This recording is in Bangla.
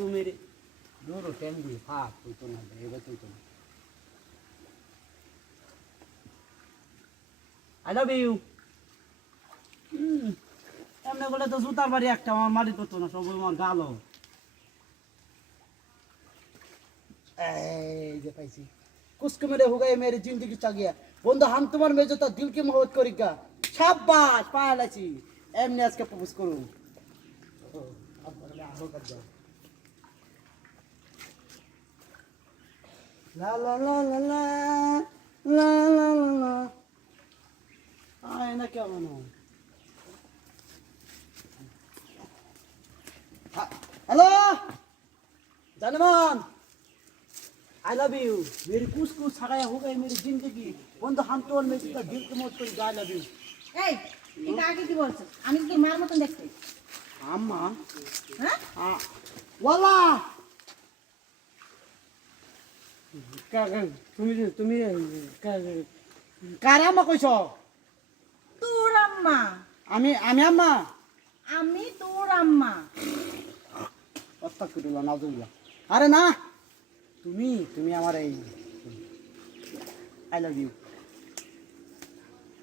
কুসকু মেরে দূরও টেন দিয়ে ফাঁক তুইতো না এবার তুইতো না আই লাভ ইউ এমনি বলে তো জুতার বাড়ি একটা আমার মারি করতো না সব আমার গালো যে পাইছি कुछ मेरे हो गए मेरी जिंदगी चा गया बंदा हम तुम्हारे में जो था दिल की मोहब्बत करेगा शाबाश पाला ची एमने आज के प्रपोज करूं अब बड़ा हो कर जाओ ला ला ला ला ला ला ला ला ला आए ना क्या मानो हेलो जनमान I love you. मेरी कुछ कुछ सगाया हो गई मेरी जिंदगी बंदा हम तो में जितना दिल के मौत करी I love you. এই এটা আগে কি বলছ আমি কি মার মতন দেখতে আম্মা হ্যাঁ ওয়ালা তুমি তুমি কার আম্মা কইছো তোর আম্মা আমি আমি আম্মা আমি তোর আম্মা আস্তাগফিরুল্লাহ নাউজুবিল্লাহ আরে না তুমি তুমি আমার এই I love you